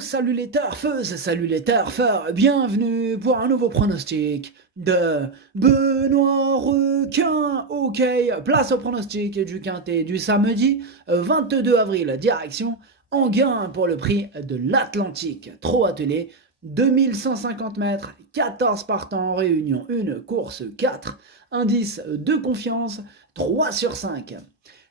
salut les turfeuses, salut les turfeurs, bienvenue pour un nouveau pronostic de Benoît Requin. Ok, place au pronostic du quintet du samedi 22 avril, direction Enghien pour le prix de l'Atlantique. Trop attelé, 2150 mètres, 14 partants en réunion, une course 4, indice de confiance 3 sur 5.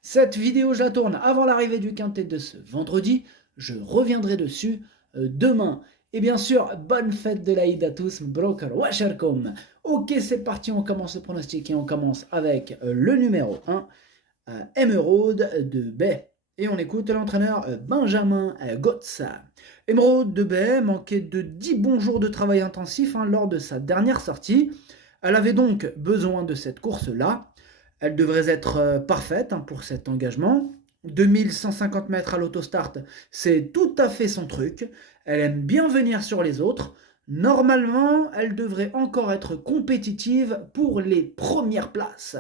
Cette vidéo, je la tourne avant l'arrivée du quintet de ce vendredi. Je reviendrai dessus demain. Et bien sûr, bonne fête de l'Aïd à tous, broker washercom. Ok, c'est parti, on commence le pronostic et on commence avec le numéro 1, Emeraude de Bay. Et on écoute l'entraîneur Benjamin Gotz. Emeraude de Bay manquait de 10 bons jours de travail intensif lors de sa dernière sortie. Elle avait donc besoin de cette course-là. Elle devrait être parfaite pour cet engagement. 2150 mètres à l'autostart, c'est tout à fait son truc. Elle aime bien venir sur les autres. Normalement, elle devrait encore être compétitive pour les premières places.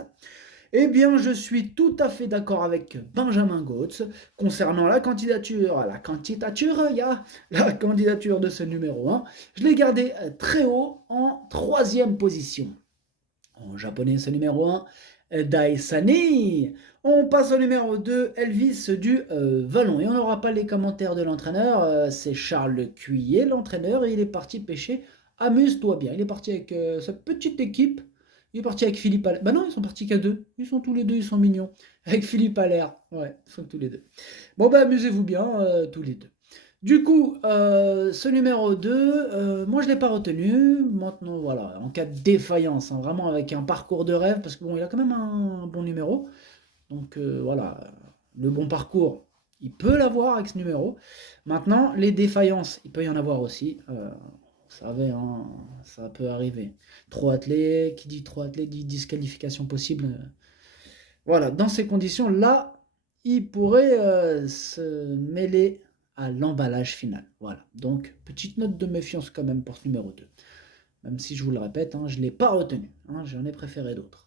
Eh bien, je suis tout à fait d'accord avec Benjamin Gotz concernant la candidature de ce numéro 1. Je l'ai gardé très haut en 3e position. En japonais, ce numéro 1, Daisani. On passe au numéro 2, Elvis du Vallon. Et on n'aura pas les commentaires de l'entraîneur. C'est Charles Cuillet, l'entraîneur, et il est parti pêcher. Amuse-toi bien. Il est parti avec sa petite équipe. Il est parti avec Philippe Allaire. Bah non, ils sont partis qu'à deux. Ils sont tous les deux, ils sont mignons. Avec Philippe Allaire. Ouais, ils sont tous les deux. Bon, bah amusez-vous bien, tous les deux. Du coup, ce numéro 2, moi je ne l'ai pas retenu. Maintenant, voilà, en cas de défaillance, vraiment avec un parcours de rêve, parce que bon, il a quand même un bon numéro. Donc voilà, le bon parcours, il peut l'avoir avec ce numéro. Maintenant, les défaillances, il peut y en avoir aussi. Vous savez, ça peut arriver. Trop attelé, qui dit trop attelé dit disqualification possible. Voilà, dans ces conditions-là, il pourrait se mêler à l'emballage final. Voilà, donc petite note de méfiance quand même pour ce numéro 2. Même si je vous le répète, je ne l'ai pas retenu, j'en ai préféré d'autres.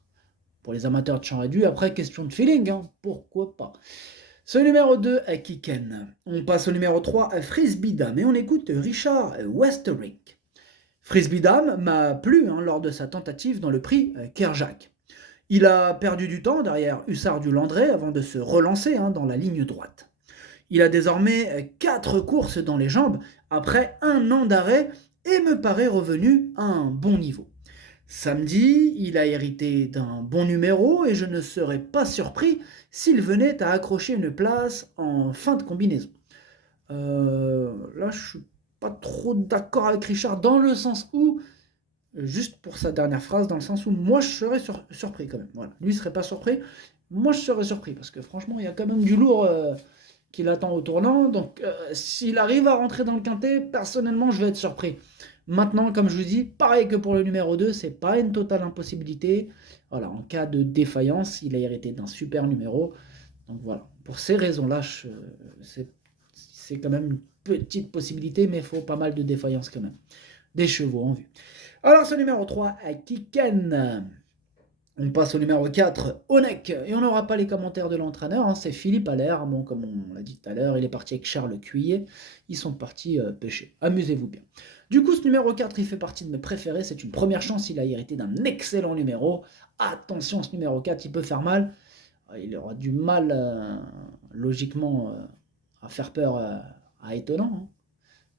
Pour les amateurs de champ réduit, après question de feeling, pourquoi pas. Ce numéro 2 est Kiken. On passe au numéro 3, Frisbee Dame, et on écoute Richard Westerick. Frisbee Dame m'a plu lors de sa tentative dans le prix Kerjak. Il a perdu du temps derrière Hussard du Landré avant de se relancer dans la ligne droite. Il a désormais 4 courses dans les jambes après un an d'arrêt et me paraît revenu à un bon niveau. Samedi, il a hérité d'un bon numéro et je ne serais pas surpris s'il venait à accrocher une place en fin de combinaison. Là, je suis pas trop d'accord avec Richard dans le sens où, juste pour sa dernière phrase, dans le sens où moi je serais surpris quand même. Voilà. Lui ne serait pas surpris, moi je serais surpris parce que franchement, il y a quand même du lourd qui l'attend au tournant. Donc, s'il arrive à rentrer dans le quintet, personnellement, je vais être surpris. Maintenant, comme je vous dis, pareil que pour le numéro 2, c'est pas une totale impossibilité. Voilà, en cas de défaillance, il a hérité d'un super numéro. Donc voilà, pour ces raisons-là, c'est quand même une petite possibilité, mais il faut pas mal de défaillance quand même. Des chevaux en vue. Alors, ce numéro 3, Kiken. On passe au numéro 4, Onek, et on n'aura pas les commentaires de l'entraîneur, c'est Philippe Allaire, bon, comme on l'a dit tout à l'heure, il est parti avec Charles Cuillet, ils sont partis pêcher, amusez-vous bien. Du coup, ce numéro 4, il fait partie de mes préférés, c'est une première chance, il a hérité d'un excellent numéro, attention, ce numéro 4, il peut faire mal, il aura du mal, logiquement, à faire peur à étonnant,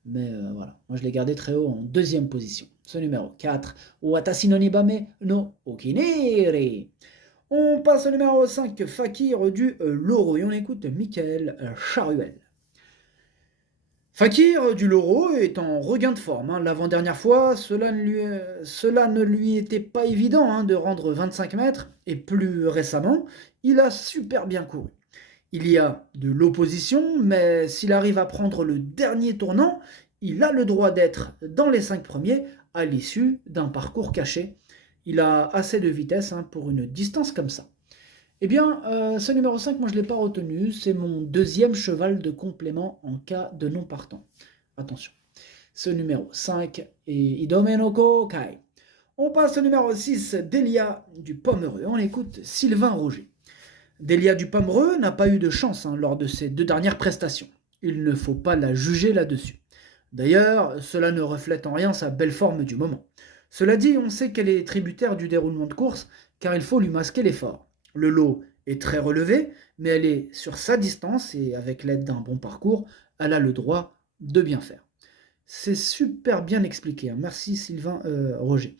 mais voilà, moi je l'ai gardé très haut en 2e position. Ce numéro 4, Watashi no Nibame no Okinere. On passe au numéro 5, Fakir du Loro, et on écoute Michael Charuel. Fakir du Loro est en regain de forme. L'avant-dernière fois, cela ne lui était pas évident de rendre 25 mètres, et plus récemment, il a super bien couru. Il y a de l'opposition, mais s'il arrive à prendre le dernier tournant, il a le droit d'être dans les 5 premiers à l'issue d'un parcours caché. Il a assez de vitesse pour une distance comme ça. Eh bien, ce numéro 5, moi je ne l'ai pas retenu. C'est mon 2e cheval de complément en cas de non partant. Attention. Ce numéro 5 est Idomenoko Kai. On passe au numéro 6, Delia du Pomereux. On écoute Sylvain Roger. Delia du Pomereux n'a pas eu de chance lors de ses 2 dernières prestations. Il ne faut pas la juger là-dessus. D'ailleurs, cela ne reflète en rien sa belle forme du moment. Cela dit, on sait qu'elle est tributaire du déroulement de course, car il faut lui masquer l'effort. Le lot est très relevé, mais elle est sur sa distance et avec l'aide d'un bon parcours, elle a le droit de bien faire. C'est super bien expliqué, hein. Merci Sylvain Roger.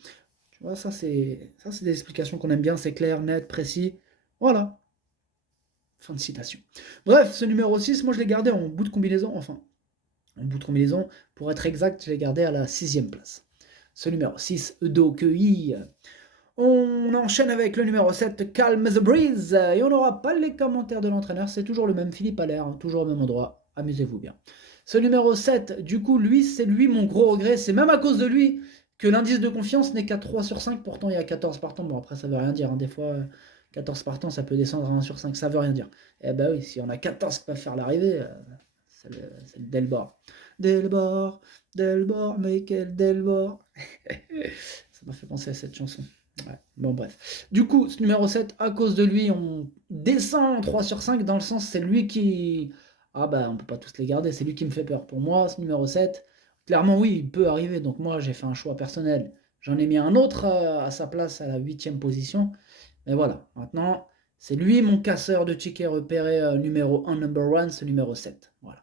Tu vois, ça c'est des explications qu'on aime bien, c'est clair, net, précis. Voilà. Fin de citation. Bref, ce numéro 6, moi je l'ai gardé en bout de combinaison, enfin, en bout de combinaison, pour être exact, je l'ai gardé à la 6e place. Ce numéro 6, Edo Kei. On enchaîne avec le numéro 7, Calm the Breeze, et on n'aura pas les commentaires de l'entraîneur, c'est toujours le même Philippe Allaire, hein, toujours au même endroit, amusez-vous bien. Ce numéro 7, du coup, lui, c'est lui mon gros regret, c'est même à cause de lui que l'indice de confiance n'est qu'à 3 sur 5, pourtant il y a 14 partants, bon après ça veut rien dire, hein. Des fois 14 partants ça peut descendre à 1 sur 5, ça veut rien dire. Eh ben oui, si on a 14 qui peuvent faire l'arrivée, c'est le Delbord. Delbord, Delbord, Michael Delbord. Ça m'a fait penser à cette chanson. Ouais. Bon bref. Du coup, ce numéro 7, à cause de lui, on descend en 3 sur 5 dans le sens c'est lui qui... Ah bah on peut pas tous les garder, c'est lui qui me fait peur. Pour moi, ce numéro 7, clairement oui, il peut arriver. Donc moi j'ai fait un choix personnel. J'en ai mis un autre à sa place à la 8e position. Mais voilà, maintenant, c'est lui mon casseur de tickets repéré numéro 1, number 1, ce numéro 7. Voilà.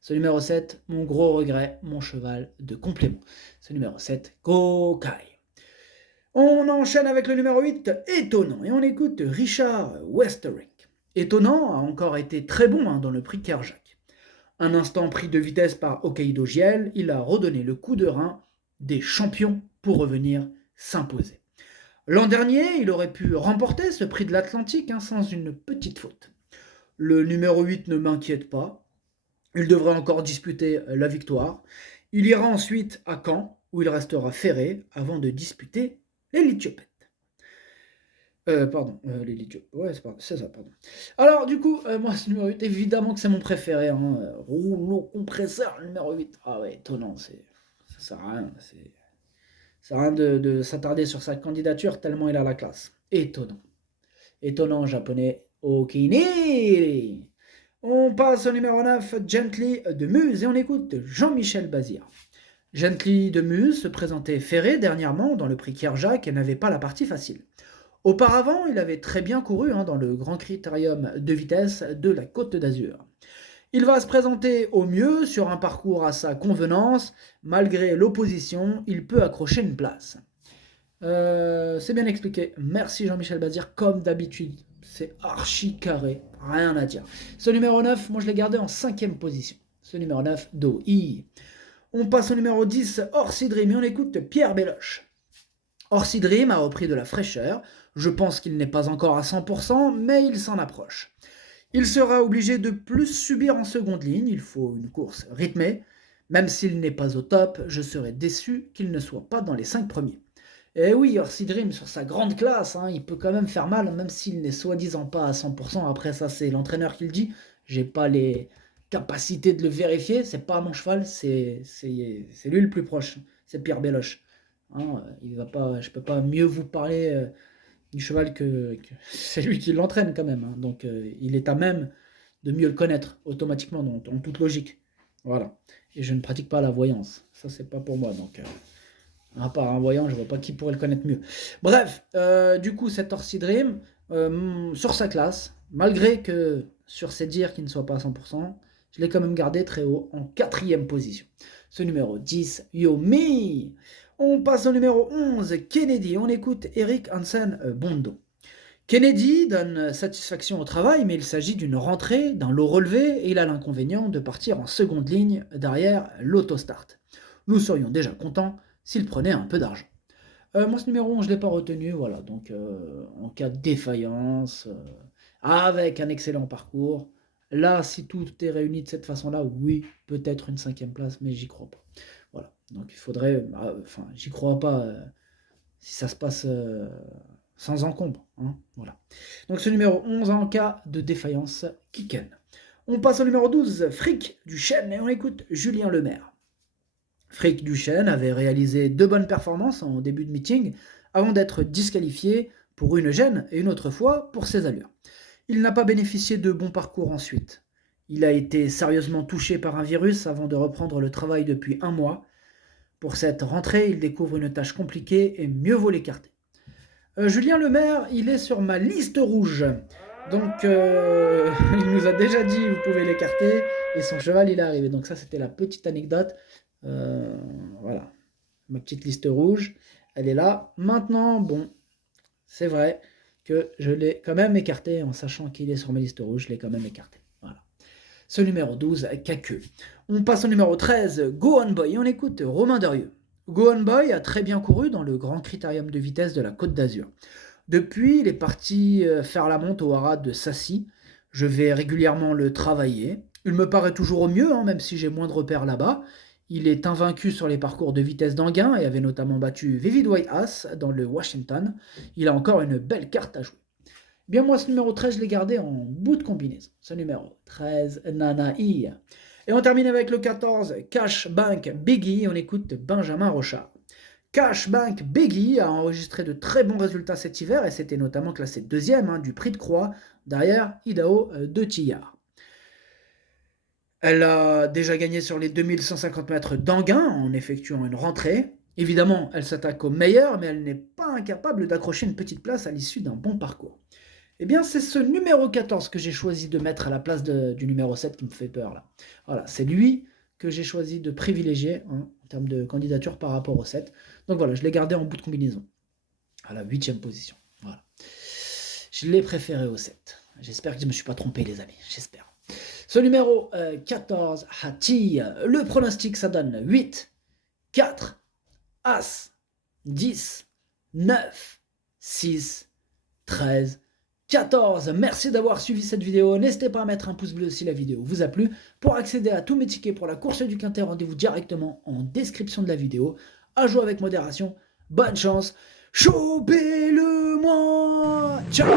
Ce numéro 7, mon gros regret, mon cheval de complément. Ce numéro 7, Kokai. On enchaîne avec le numéro 8, Étonnant, et on écoute Richard Westerink. Étonnant a encore été très bon dans le prix Kerjak. Un instant pris de vitesse par Hokkaido Giel, il a redonné le coup de rein des champions pour revenir s'imposer. L'an dernier, il aurait pu remporter ce prix de l'Atlantique sans une petite faute. Le numéro 8 ne m'inquiète pas, il devrait encore disputer la victoire. Il ira ensuite à Caen, où il restera ferré avant de disputer l'Éthiopète. L'Éthiopète. Ouais, c'est ça, pardon. Alors, du coup, moi, ce numéro 8, évidemment que c'est mon préféré. Rouleau compresseur, numéro 8. Ah ouais, étonnant, ça sert à rien. Ça sert à rien de s'attarder sur sa candidature, tellement il a la classe. Étonnant. Étonnant en japonais. Okiniri. On passe au numéro 9, Gently de Muse, et on écoute Jean-Michel Bazir. Gently de Muse se présentait ferré dernièrement dans le prix Kerjak et n'avait pas la partie facile. Auparavant, il avait très bien couru dans le Grand Critérium de vitesse de la Côte d'Azur. Il va se présenter au mieux sur un parcours à sa convenance. Malgré l'opposition, il peut accrocher une place. C'est bien expliqué. Merci Jean-Michel Bazir, comme d'habitude. C'est archi carré, rien à dire. Ce numéro 9, moi je l'ai gardé en 5e position. Ce numéro 9, Do-I. On passe au numéro 10, Orsi Dream, et on écoute Pierre Belloche. Orsi Dream a repris de la fraîcheur. Je pense qu'il n'est pas encore à 100%, mais il s'en approche. Il sera obligé de plus subir en seconde ligne, il faut une course rythmée. Même s'il n'est pas au top, je serais déçu qu'il ne soit pas dans les 5 premiers. Et oui, Orsi Dream, sur sa grande classe, il peut quand même faire mal, même s'il n'est soi-disant pas à 100%. Après ça, c'est l'entraîneur qui le dit. J'ai pas les capacités de le vérifier. C'est pas mon cheval, c'est lui le plus proche. C'est Pierre Belloche. Il va pas, je peux pas mieux vous parler du cheval que c'est lui qui l'entraîne quand même. Donc il est à même de mieux le connaître automatiquement, en toute logique. Voilà. Et je ne pratique pas la voyance. Ça, c'est pas pour moi. Donc à part un voyant, je vois pas qui pourrait le connaître mieux. Bref, du coup, cet Orsi Dream, sur sa classe, malgré que sur ses dires qu'il ne soit pas à 100%, je l'ai quand même gardé très haut, en 4e position. Ce numéro 10, Yomi. On passe au numéro 11, Kennedy. On écoute Eric Hansen Bondo. Kennedy donne satisfaction au travail, mais il s'agit d'une rentrée, d'un lot relevé, et il a l'inconvénient de partir en seconde ligne derrière l'autostart. Nous serions déjà contents s'il prenait un peu d'argent. Moi, ce numéro 11, je ne l'ai pas retenu, voilà. Donc, en cas de défaillance, avec un excellent parcours, là, si tout est réuni de cette façon-là, oui, peut-être une 5e place, mais j'y crois pas. Voilà. Donc, il faudrait... j'y crois pas si ça se passe sans encombre. Voilà. Donc, ce numéro 11, en cas de défaillance, Kiken. On passe au numéro 12, Frick du Chêne, et on écoute Julien Lemaire. Frick Duchesne avait réalisé 2 bonnes performances en début de meeting avant d'être disqualifié pour une gêne et une autre fois pour ses allures. Il n'a pas bénéficié de bons parcours ensuite. Il a été sérieusement touché par un virus avant de reprendre le travail depuis 1 mois. Pour cette rentrée, il découvre une tâche compliquée et mieux vaut l'écarter. Julien Lemaire, il est sur ma liste rouge. Donc, il nous a déjà dit, vous pouvez l'écarter, et son cheval, il est arrivé. Donc ça, c'était la petite anecdote. Voilà, ma petite liste rouge, elle est là. Maintenant, bon, c'est vrai que je l'ai quand même écarté, en sachant qu'il est sur ma liste rouge, je l'ai quand même écarté. Voilà. Ce numéro 12, Kaku. On passe au numéro 13, Go On Boy, et on écoute Romain Derieux. Go On Boy a très bien couru dans le grand critérium de vitesse de la Côte d'Azur. Depuis, il est parti faire la monte au haras de Sassy. Je vais régulièrement le travailler. Il me paraît toujours au mieux, même si j'ai moins de repères là-bas. Il est invaincu sur les parcours de vitesse d'Anguin et avait notamment battu Vivid White Ass dans le Washington. Il a encore une belle carte à jouer. Bien, moi, ce numéro 13, je l'ai gardé en bout de combinaison. Ce numéro 13, Nanaï. Et on termine avec le 14, Cash Bank Biggie. On écoute Benjamin Rochard. Cash Bank Biggie a enregistré de très bons résultats cet hiver et s'était notamment classé deuxième du Prix de Croix derrière Idaho de Tillard. Elle a déjà gagné sur les 2150 mètres d'Anguin en effectuant une rentrée. Évidemment, elle s'attaque au meilleur, mais elle n'est pas incapable d'accrocher une petite place à l'issue d'un bon parcours. Eh bien, c'est ce numéro 14 que j'ai choisi de mettre à la place du numéro 7 qui me fait peur là. Voilà, c'est lui que j'ai choisi de privilégier en termes de candidature par rapport au 7. Donc voilà, je l'ai gardé en bout de combinaison, à la 8e position. Voilà. Je l'ai préféré au 7. J'espère que je ne me suis pas trompé, les amis. J'espère. Ce numéro 14, Hati, le pronostic, ça donne 8, 4, As, 10, 9, 6, 13, 14. Merci d'avoir suivi cette vidéo. N'hésitez pas à mettre un pouce bleu si la vidéo vous a plu. Pour accéder à tous mes tickets pour la course du Quintet, rendez-vous directement en description de la vidéo. À jouer avec modération. Bonne chance. Chopez-le-moi. Ciao.